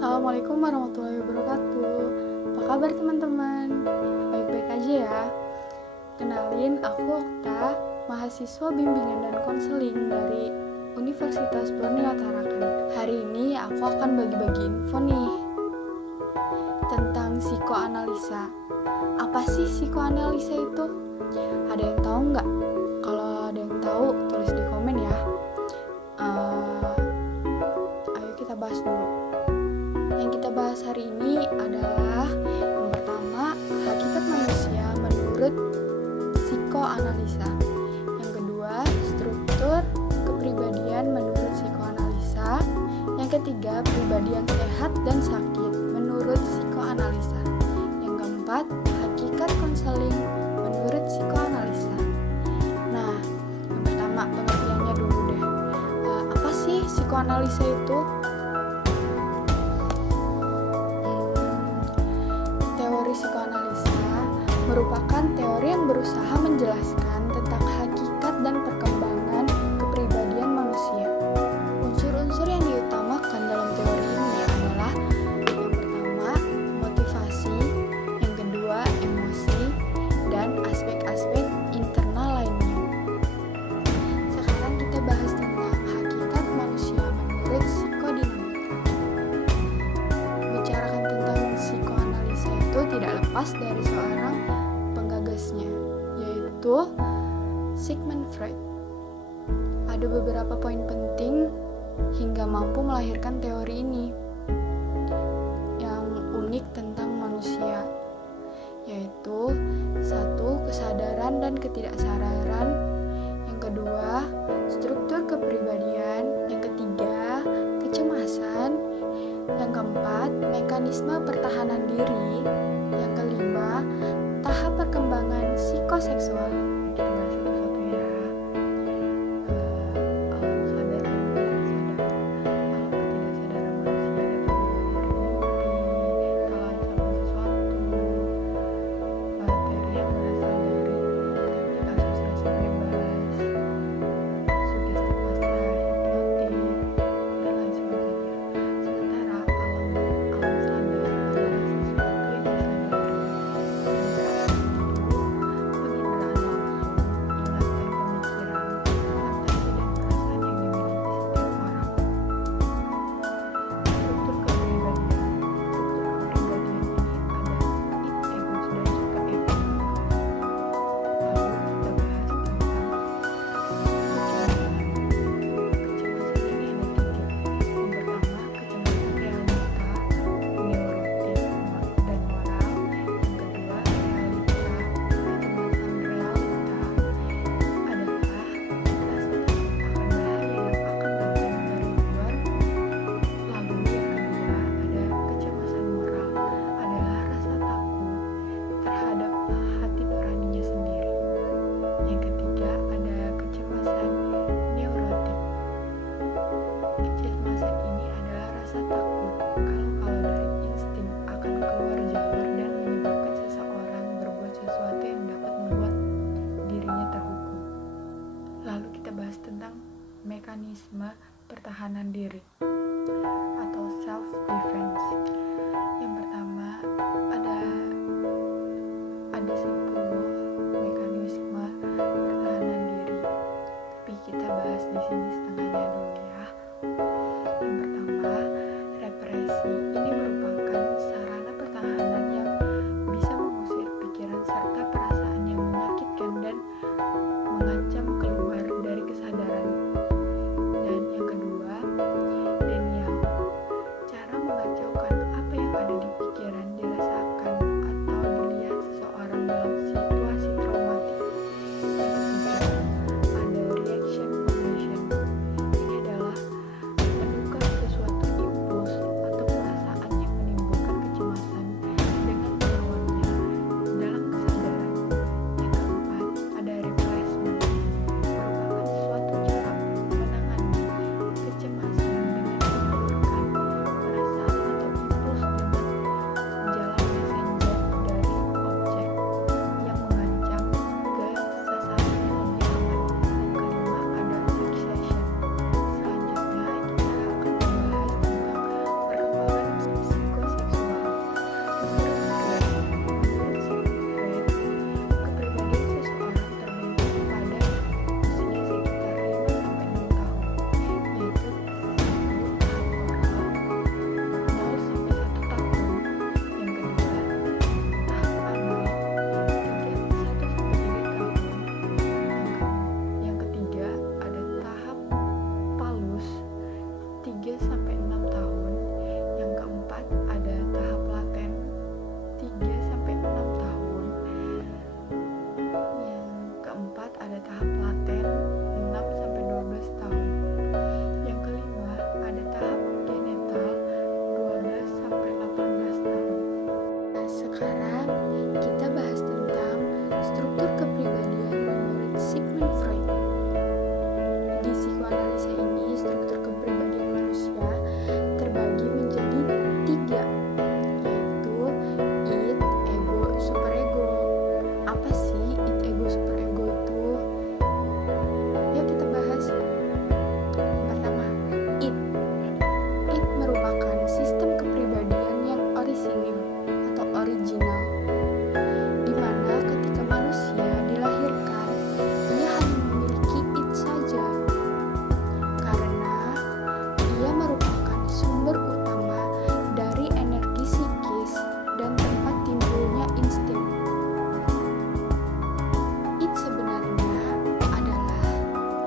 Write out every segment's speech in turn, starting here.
Assalamualaikum warahmatullahi wabarakatuh. Apa kabar teman-teman? Baik-baik aja ya. Kenalin, aku Okta, mahasiswa bimbingan dan konseling dari Universitas Borneo Tarakan. Hari ini aku akan bagi-bagi info nih tentang psikoanalisa. Apa sih psikoanalisa itu? Ada yang tahu nggak? Kalau ada yang tahu, tulis di komen ya. Ayo kita bahas dulu. Yang kita bahas hari ini adalah yang pertama, hakikat manusia menurut psikoanalisa. Yang kedua, struktur kepribadian menurut psikoanalisa. Yang ketiga, pribadi yang sehat dan sakit menurut psikoanalisa. Yang keempat, hakikat konseling menurut psikoanalisa. Nah, yang pertama pengertiannya dulu deh. Apa sih psikoanalisa itu? Teori psikoanalisa merupakan teori yang berusaha menjelaskan tentang hakikat dan perkembangan kepribadian manusia. Unsur-unsur yang diutamakan dalam teori ini adalah yang pertama, motivasi, yang kedua, emosi, dan aspek-aspek internal lainnya. Sekarang kita bahas tentang hakikat manusia menurut psikodinamika. Bicarakan tentang psikoanalisa itu tidak lepas dari seorang penggagasnya, yaitu Sigmund Freud. Ada beberapa poin penting hingga mampu melahirkan teori ini yang unik tentang manusia, yaitu satu, kesadaran dan ketidaksadaran. Yang kedua, struktur kepribadian. Yang ketiga, kecemasan. Yang keempat, mekanisme pertahanan diri. Yang kelima, tahap perkembangan psikoseksual. Kita bahas satu-satu ya. Alam sadar dan bawah sadar. Alam ketidaksadaran manusia dapat bermimpi, telah mencapai sesuatu, materi yang berasal dari teknik asosiasi bebas, sugesti pasrah, hipnotik, dan lain sebagainya. Sementara alam sadar adalah sesuatu yang disadari. Penginderaan langsung, ingatan, pemikiran, fantasi, dan perasaan yang dimiliki setiap orang. Struktur kepribadian. Struktur kepribadian ini ada id, ego, dan juga ego. Lalu kita bahas tentang kecemasan. Kecemasan ini ada tiga. Yang pertama, kecemasan realita, neurotik, dan moral. Yang kedua, realita. Kecemasan realita adalah rasa takut akan bahaya yang akan datang dari luar. Lalu yang kedua, ada kecemasan moral, adalah rasa takut terhadap hati nuraninya sendiri. Yang ketiga, ada kecemasan neurotik. Kecemasan ini adalah rasa takut kalau dari insting akan keluar jalur dan menyebabkan seseorang berbuat sesuatu yang dapat membuat dirinya terhukum. Lalu kita bahas tentang mekanisme pertahanan diri atau self defense. Yang pertama ada 10 mekanisme pertahanan diri. Tapi kita bahas di sini setengahnya dulu ya. Yang pertama, represi. Ini merupakan sarana pertahanan yang bisa mengusir pikiran serta perasaan yang menyakitkan dan mengancam keluar dari kesadaran. Dan yang kedua, denial. Cara mengacaukan apa yang ada di pikiran, dirasakan, atau dilihat seseorang dalam situasi traumatik. Yang ketiga, ada reaction formation. Ini adalah struktur kepribadian manusia terbagi menjadi 3, yaitu id, ego, superego. Apa sih id, ego, superego itu? Yuk kita bahas. Pertama, id. Id merupakan sistem kepribadian yang original, di mana ketika manusia dilahirkan, ia hanya memiliki id saja, karena ia merupakan sumber utama dari energi psikis dan tempat timbulnya insting. Id sebenarnya adalah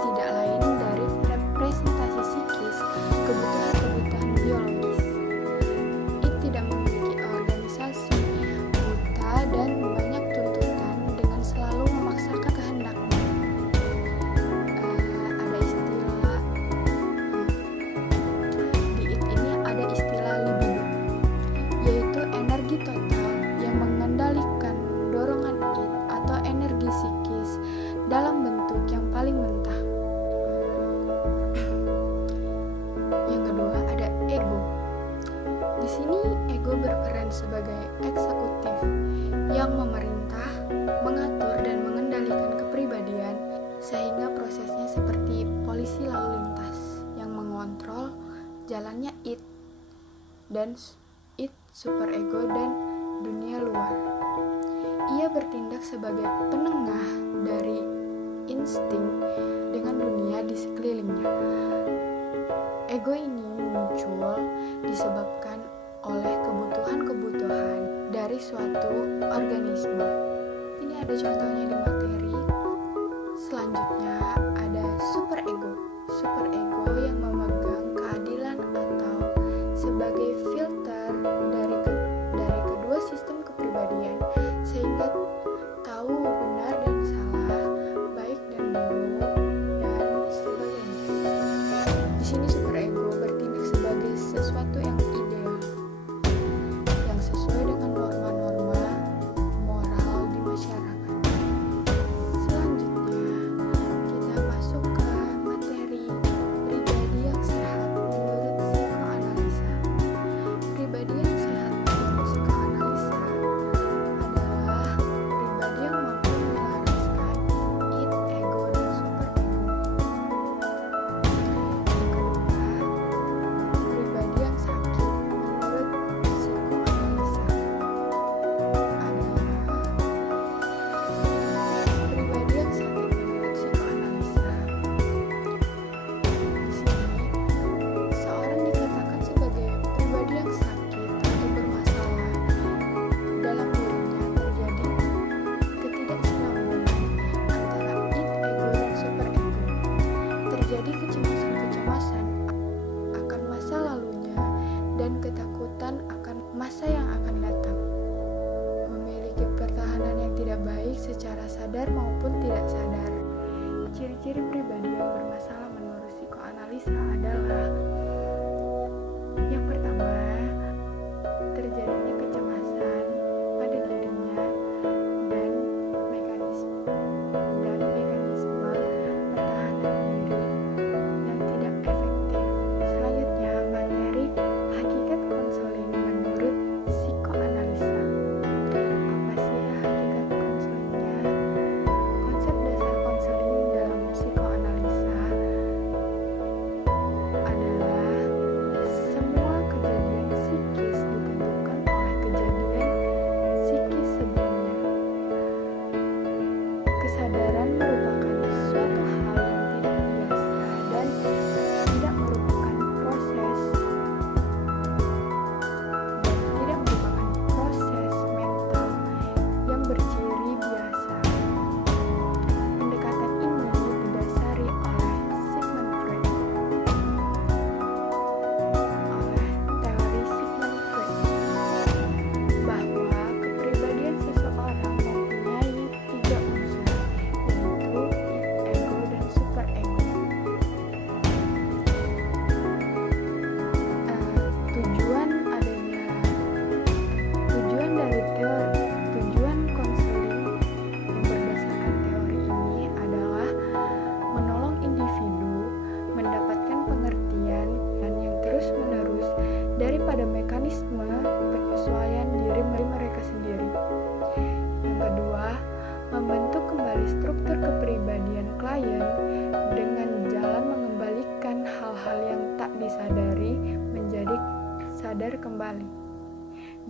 tidak lain dari representasi psikis kebutuhan-kebutuhan biologis. Id tidak memiliki organisasi, buta, dan banyak tuntutan dengan selalu memaksakan kehendaknya. Ada istilah di id ini ada istilah libido, yaitu energi total yang mengendalikan dorongan id atau energi psikis dalam bentuk yang paling mentah. Yang kedua ada ego. Di sini ego berperan sebagai eksekutif yang memerintah, mengatur, dan mengendalikan kepribadian sehingga prosesnya seperti polisi lalu lintas yang mengontrol jalannya id dan id, superego, dan dunia luar. Ia bertindak sebagai penengah dari insting dengan dunia di sekelilingnya. Ego ini muncul disebabkan oleh kebutuhan-kebutuhan dari suatu organisme. Ini ada contohnya di materi. Selanjutnya ada superego. Superego yang memegang keadilan atau sebagai filter dari kedua sistem kepribadian, sehingga tahu benar dan salah, baik dan buruk, dan sebagainya. Di sini superego bertindak sebagai sesuatu yang ideal, yang sesuai dengan norma-norma moral di masyarakat. Selanjutnya, kita masuk ke materi pribadi yang sehat menurut psikoanalisa. Pribadi yang sehat menurut psikoanalisa adalah pribadi yang mampu menyelaraskan id, ego, dan superego. Yang kedua,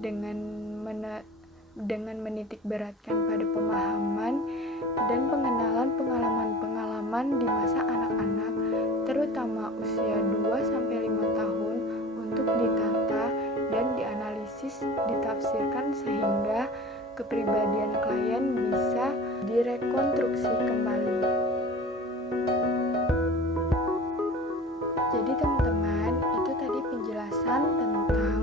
dengan menitik beratkan pada pemahaman dan pengenalan pengalaman-pengalaman di masa anak-anak, terutama usia 2-5 tahun, untuk ditata dan dianalisis, ditafsirkan sehingga kepribadian klien bisa direkonstruksi kembali. Jadi teman-teman, itu tadi penjelasan tentang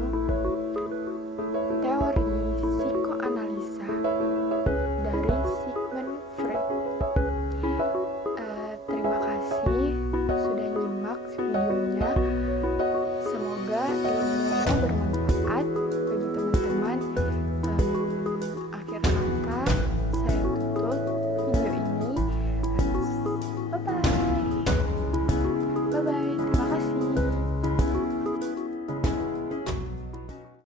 teori psikoanalisa dari Sigmund Freud. Terima kasih sudah nyimak videonya. Semoga ilmunya bermanfaat.